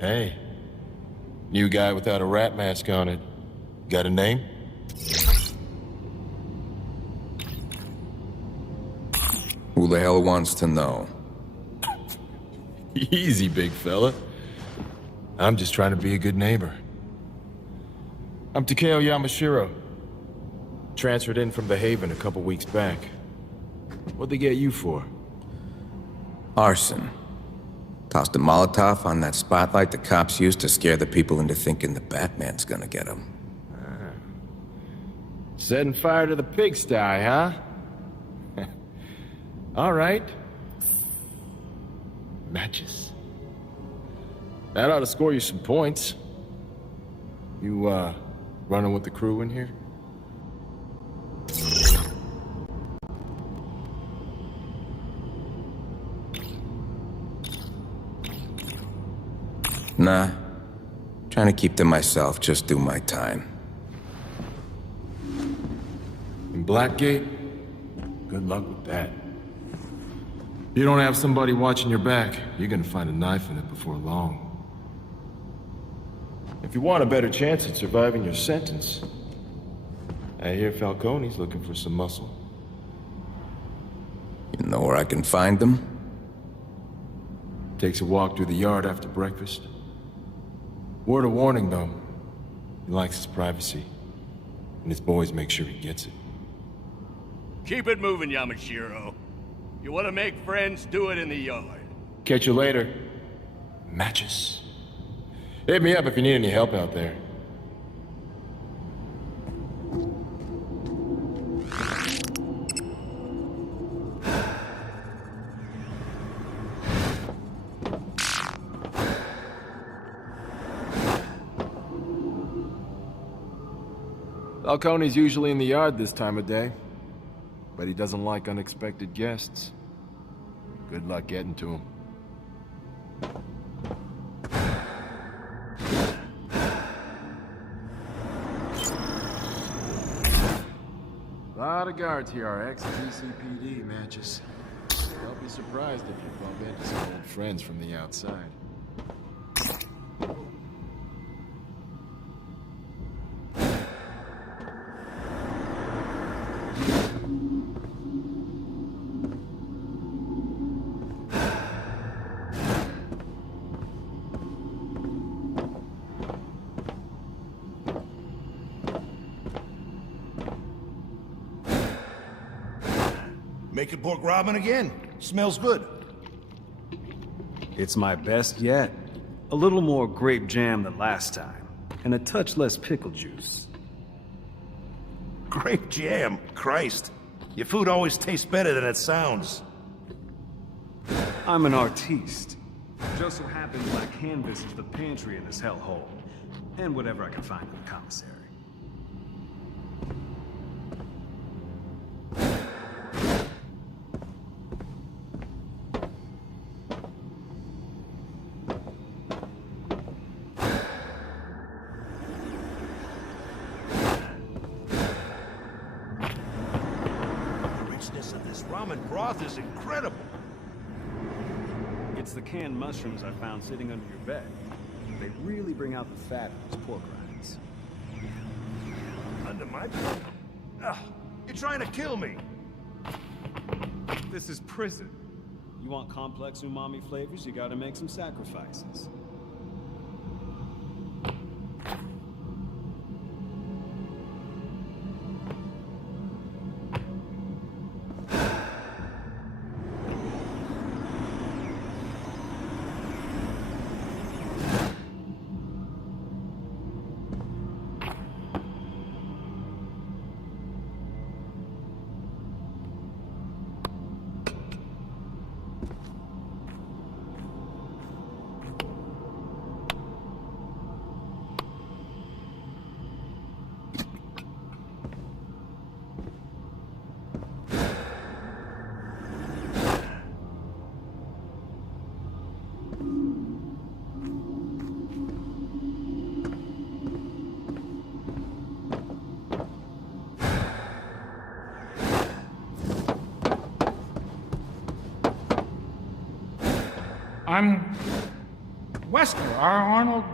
Hey, new guy without a rat mask on it. Got a name? the hell wants to know? Easy, big fella. I'm just trying to be a good neighbor. I'm Takeo Yamashiro. Transferred in from the Haven a couple weeks back. What'd they get you for? Arson. Tossed a Molotov on that spotlight the cops used to scare the people into thinking the Batman's gonna get them. Setting fire to the pigsty, huh? All right. Matches. That ought to score you some points. You, running with the crew in here? Nah. Trying to keep to myself, just do my time. In Blackgate? Good luck with that. If you don't have somebody watching your back, you're gonna find a knife in it before long. If you want a better chance at surviving your sentence, I hear Falcone's looking for some muscle. You know where I can find them? Takes a walk through the yard after breakfast. Word of warning, though. He likes his privacy, and his boys make sure he gets it. Keep it moving, Yamashiro. You want to make friends, do it in the yard. Catch you later. Matches. Hit me up if you need any help out there. Falcone's usually in the yard this time of day, but he doesn't like unexpected guests. Good luck getting to him. A lot of guards here are ex-GCPD matches. Don't be surprised if you bump into some old friends from the outside. Making pork ramen again. Smells good. It's my best yet. A little more grape jam than last time, and a touch less pickle juice. Grape jam? Christ. Your food always tastes better than it sounds. I'm an artiste. Just so happens my canvas is the pantry in this hellhole, and whatever I can find in the commissary. Ramen broth is incredible. It's the canned mushrooms I found sitting under your bed. They really bring out the fat in these pork rinds. Under my bed? Ugh, you're trying to kill me. This is prison. You want complex umami flavors, you gotta make some sacrifices. I'm Wesker, Arnold.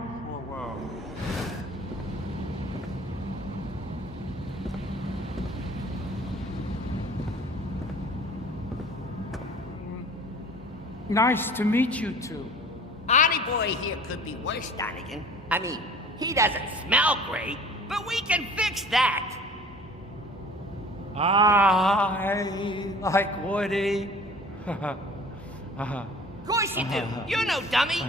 Nice to meet you two. Arnie boy here could be worse, Donegan. I mean, he doesn't smell great, but we can fix that. I like Woody. Of course you do. You're no dummy.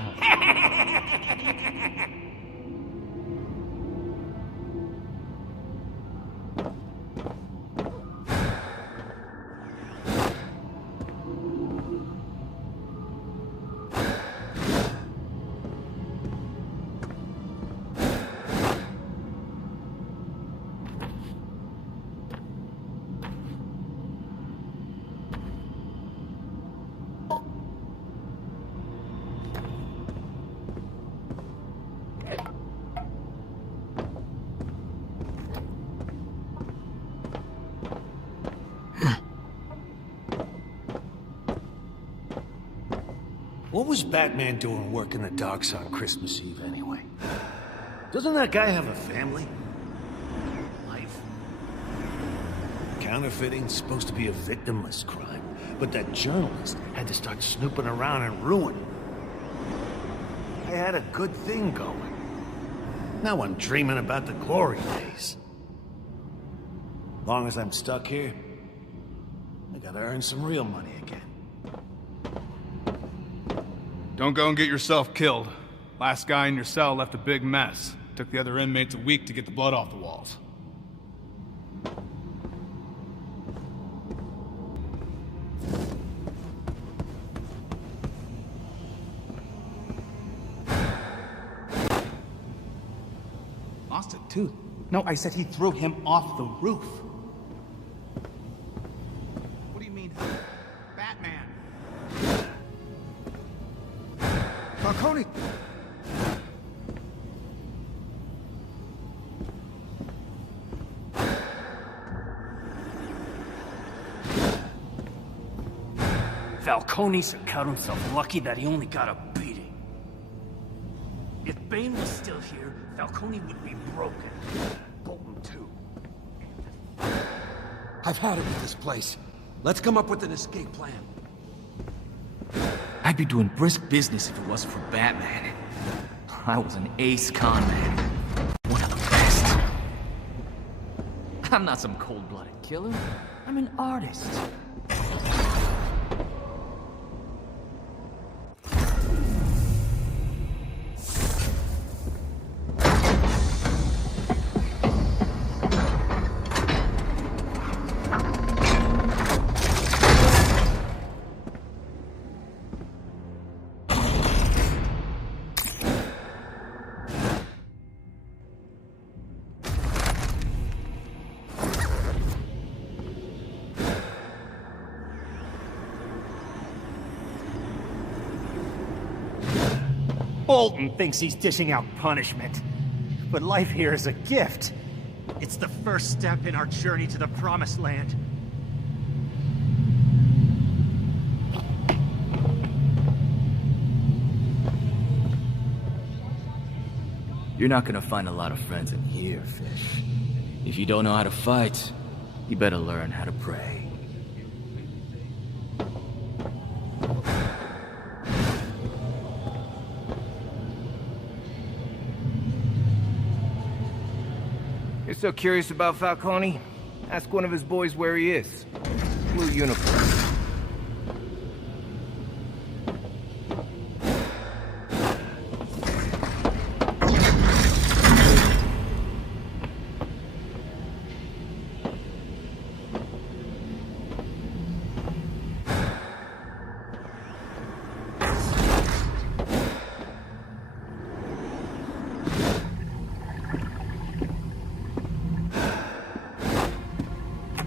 What was Batman doing working the docks on Christmas Eve anyway? Doesn't that guy have a family? Life? Counterfeiting's supposed to be a victimless crime, but that journalist had to start snooping around and ruin it. I had a good thing going. Now I'm dreaming about the glory days. Long as I'm stuck here, I gotta earn some real money again. Don't go and get yourself killed. Last guy in your cell left a big mess. Took the other inmates a week to get the blood off the walls. Lost a tooth. No, I said he threw him off the roof. What do you mean, Batman? Falcone! Falcone should count himself lucky that he only got a beating. If Bane was still here, Falcone would be broken. Bolton too. I've had it with this place. Let's come up with an escape plan. I'd be doing brisk business if it wasn't for Batman. I was an ace con man. One of the best. I'm not some cold-blooded killer. I'm an artist. Bolton thinks he's dishing out punishment. But life here is a gift. It's the first step in our journey to the Promised Land. You're not gonna find a lot of friends in here, Fish. If you don't know how to fight, you better learn how to pray. You're so curious about Falcone? Ask one of his boys where he is. Blue uniform.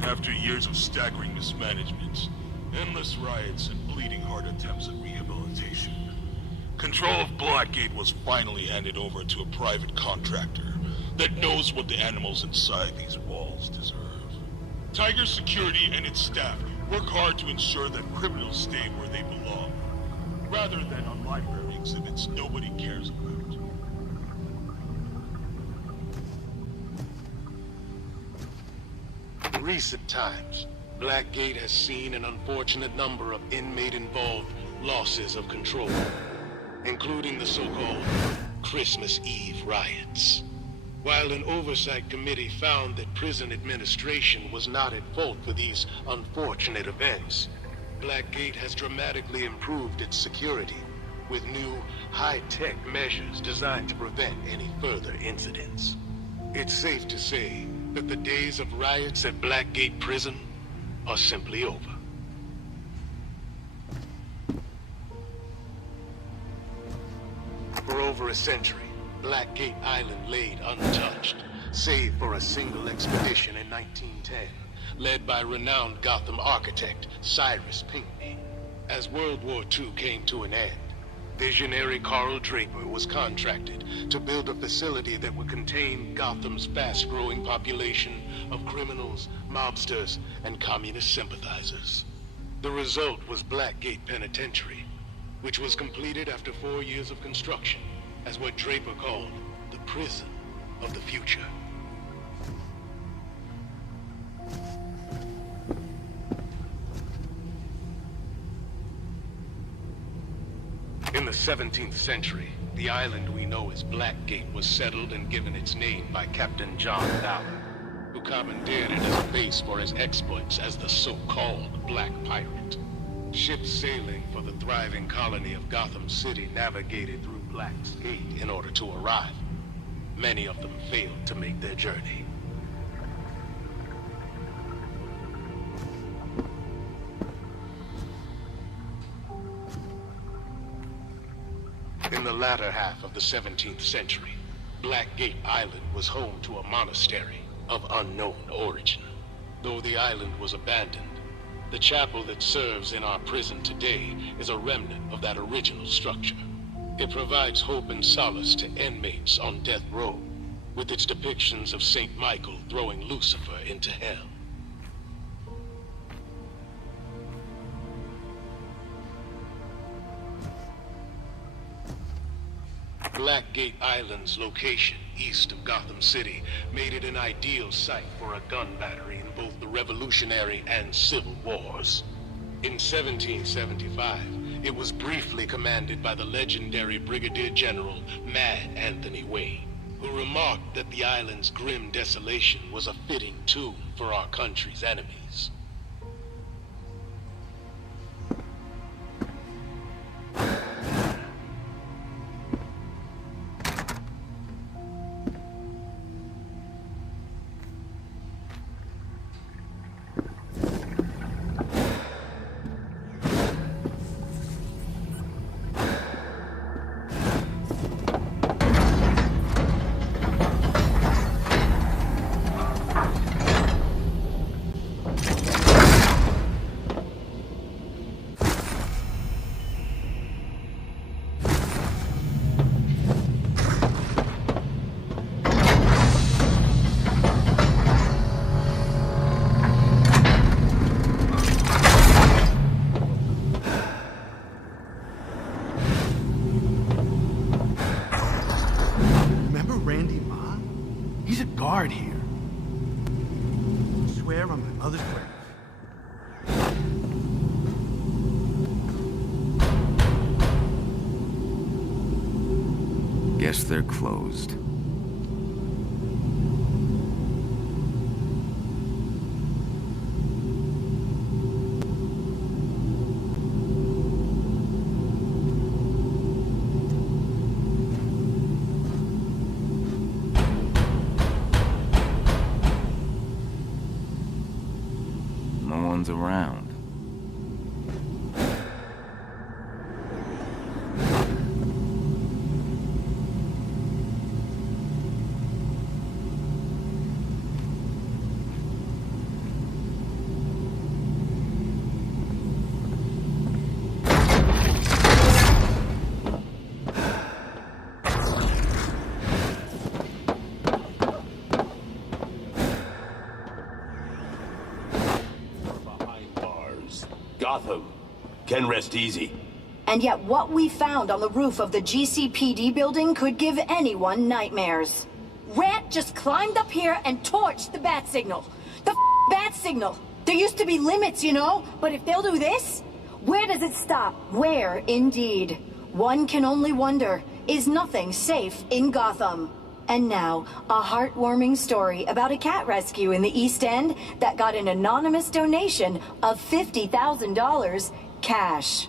After years of staggering mismanagement, endless riots, and bleeding heart attempts at rehabilitation, control of Blackgate was finally handed over to a private contractor that knows what the animals inside these walls deserve. Tiger Security and its staff work hard to ensure that criminals stay where they belong, rather than on library exhibits nobody cares about. In recent times, Blackgate has seen an unfortunate number of inmate-involved losses of control, including the so-called Christmas Eve riots. While an oversight committee found that prison administration was not at fault for these unfortunate events, Blackgate has dramatically improved its security with new, high-tech measures designed to prevent any further incidents. It's safe to say that the days of riots at Blackgate Prison are simply over. For over a century, Blackgate Island laid untouched, save for a single expedition in 1910, led by renowned Gotham architect Cyrus Pinckney. As World War II came to an end, visionary Carl Draper was contracted to build a facility that would contain Gotham's fast-growing population of criminals, mobsters, and communist sympathizers. The result was Blackgate Penitentiary, which was completed after 4 years of construction as what Draper called the prison of the future. In the 17th century, the island we know as Blackgate was settled and given its name by Captain John Dowler, who commandeered it as a base for his exploits as the so-called Black Pirate. Ships sailing for the thriving colony of Gotham City navigated through Black's Gate in order to arrive. Many of them failed to make their journey. In the latter half of the 17th century, Blackgate Island was home to a monastery of unknown origin. Though the island was abandoned, the chapel that serves in our prison today is a remnant of that original structure. It provides hope and solace to inmates on death row, with its depictions of Saint Michael throwing Lucifer into hell. Blackgate Island's location east of Gotham City made it an ideal site for a gun battery in both the Revolutionary and Civil Wars. In 1775, it was briefly commanded by the legendary Brigadier General Mad Anthony Wayne, who remarked that the island's grim desolation was a fitting tomb for our country's enemies. Guess they're closed. No one's around. Gotham can rest easy. And yet what we found on the roof of the GCPD building could give anyone nightmares. Rat just climbed up here and torched the bat signal. The bat signal. There used to be limits, you know, but if they'll do this, Where does it stop? Where, indeed? One can only wonder, is nothing safe in Gotham? And now, a heartwarming story about a cat rescue in the East End that got an anonymous donation of $50,000 cash.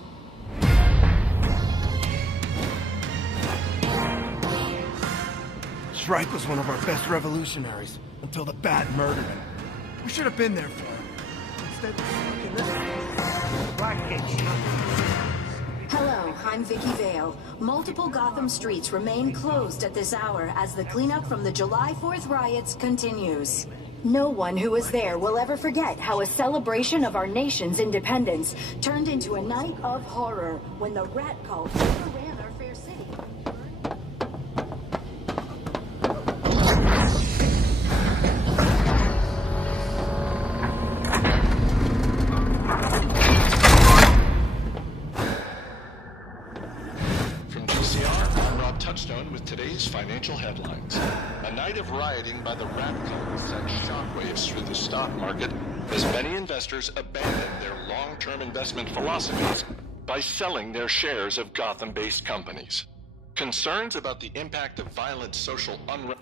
Shrike was one of our best revolutionaries, until the Bat murdered him. We should have been there for him. Instead, we're stuck in this Blackgate. Hello, I'm Vicky Vale. Multiple Gotham streets remain closed at this hour as the cleanup from the July 4th riots continues. No one who was there will ever forget how a celebration of our nation's independence turned into a night of horror when the rat cult overran our fair city. Touchstone with today's financial headlines. A night of rioting by the rat cult sent shockwaves through the stock market as many investors abandoned their long-term investment philosophies by selling their shares of Gotham-based companies. Concerns about the impact of violent social unrest.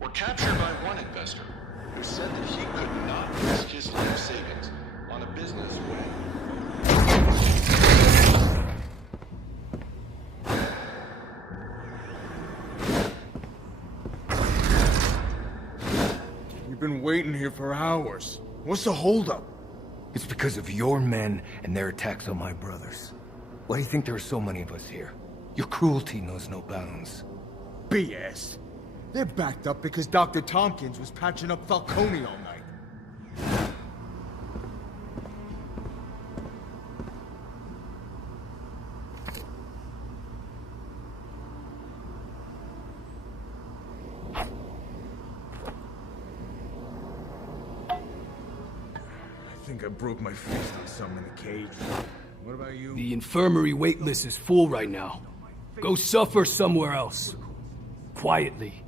Were captured by one investor who said that he could not risk his life savings on a business We've been waiting here for hours. What's the holdup? It's because of your men and their attacks on my brothers. Why do you think there are so many of us here? Your cruelty knows no bounds. BS. They're backed up because Dr. Tompkins was patching up Falcone all night. I think I broke my fist on something in the cage. What about you? The infirmary wait list is full right now. Go suffer somewhere else. Quietly.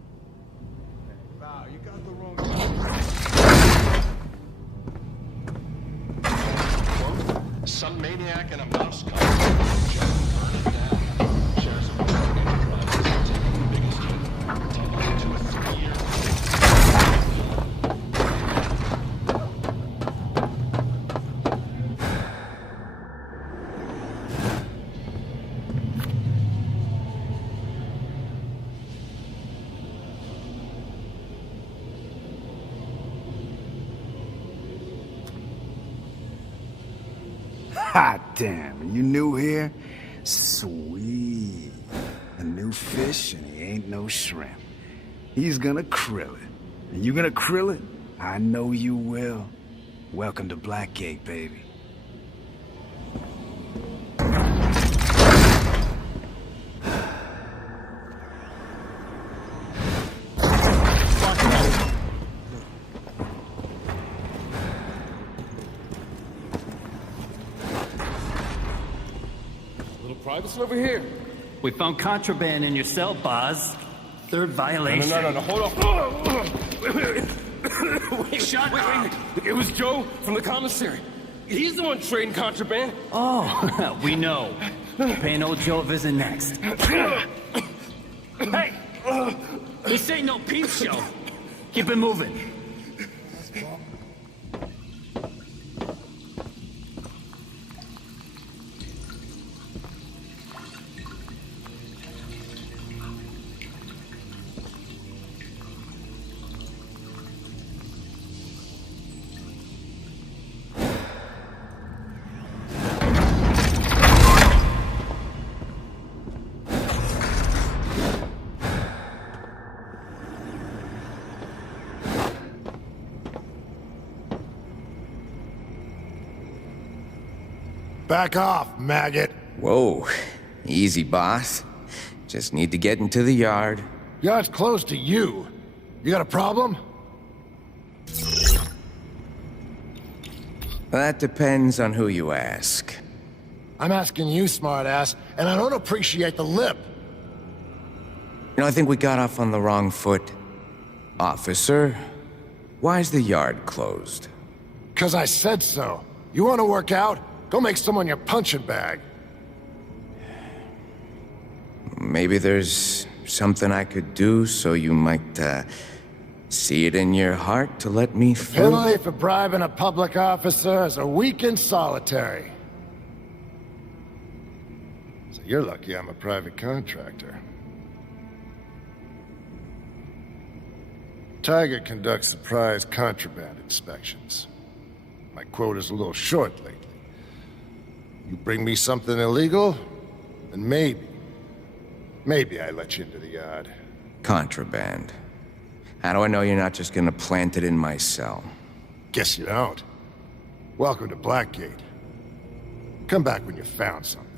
Some maniac in a mouse costume just burn it down. Shares of American enterprises taking the biggest hit, taking it to a 3-year. Hot damn, you new here? Sweet. A new fish and he ain't no shrimp. He's gonna krill it. And you gonna krill it? I know you will. Welcome to Blackgate, baby. Privacy over here. We found contraband in your cell, Boz. Third violation. No, hold on. Shut up! It was Joe from the commissary. He's the one trading contraband. Oh, we know. Paying old Joe a visit next. Hey! This ain't no peep show. Keep it moving. Back off, maggot. Whoa. Easy, boss. Just need to get into the yard. Yard's close to you. You got a problem? That depends on who you ask. I'm asking you, smartass, and I don't appreciate the lip. You know, I think we got off on the wrong foot. Officer, why's the yard closed? 'Cause I said so. You want to work out? Go make someone your punching bag. Maybe there's something I could do so you might, see it in your heart to let me through? Penalty for bribing a public officer is a week in solitary. So you're lucky I'm a private contractor. Tiger conducts surprise contraband inspections. My quota's a little short lately. You bring me something illegal, and maybe I let you into the yard. Contraband. How do I know you're not just gonna plant it in my cell? Guess you don't. Welcome to Blackgate. Come back when you found something.